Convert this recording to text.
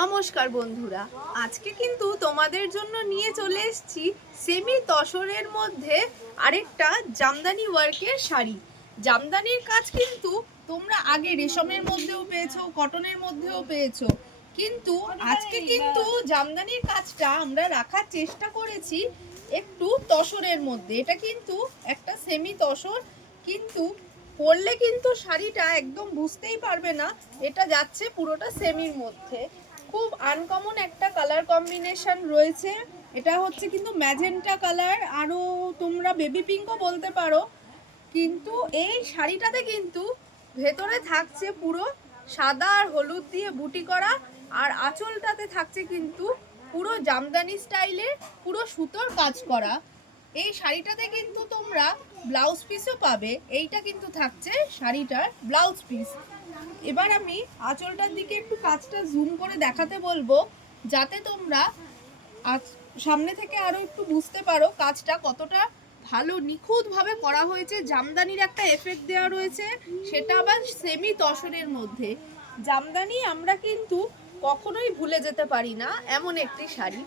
নমস্কার বন্ধুরা, আজকে কিন্তু তোমাদের জন্য নিয়ে চলে এসেছি সেমি তসরের মধ্যে আরেকটা জামদানি ওয়ার্কের শাড়ি। জামদানির কাজ কিন্তু তোমরা আগে রেশমের মধ্যেও পেয়েছো, কটনের মধ্যেও পেয়েছো, কিন্তু আজকে কিন্তু জামদানির কাজটা আমরা রাখার চেষ্টা করেছি একটু তসরের মধ্যে। এটা কিন্তু একটা সেমি তসর, কিন্তু পরলে কিন্তু শাড়িটা একদম বুঝতেই পারবে না এটা যাচ্ছে পুরোটা সেমির মধ্যে। খুব আনকমন একটা কালার কম্বিনেশন রয়েছে। এটা হচ্ছে কিন্তু ম্যাজেন্টা কালার, আরও তোমরা বেবি পিঙ্কও বলতে পারো। কিন্তু এই শাড়িটাতে কিন্তু ভেতরে থাকছে পুরো সাদা আর হলুদ দিয়ে বুটি করা, আর আঁচলটাতে থাকছে কিন্তু পুরো জামদানি স্টাইলে পুরো সুতোর কাজ করা। এই শাড়িটাতে কিন্তু তোমরা ব্লাউজ পিসও পাবে। এইটা কিন্তু থাকছে শাড়িটার ব্লাউজ পিস। এবার আমি আঁচলটার দিকে একটু কাজটা জুম করে দেখাতে বলবো, যাতে তোমরা সামনে থেকে আরো একটু বুঝতে পারো কাজটা কতটা ভালো নিখুঁতভাবে করা হয়েছে। জামদানির একটা এফেক্ট দেওয়া রয়েছে, সেটা আবার সেমি তসরের মধ্যে। জামদানি আমরা কিন্তু কখনোই ভুলে যেতে পারি না, এমন একটি শাড়ি।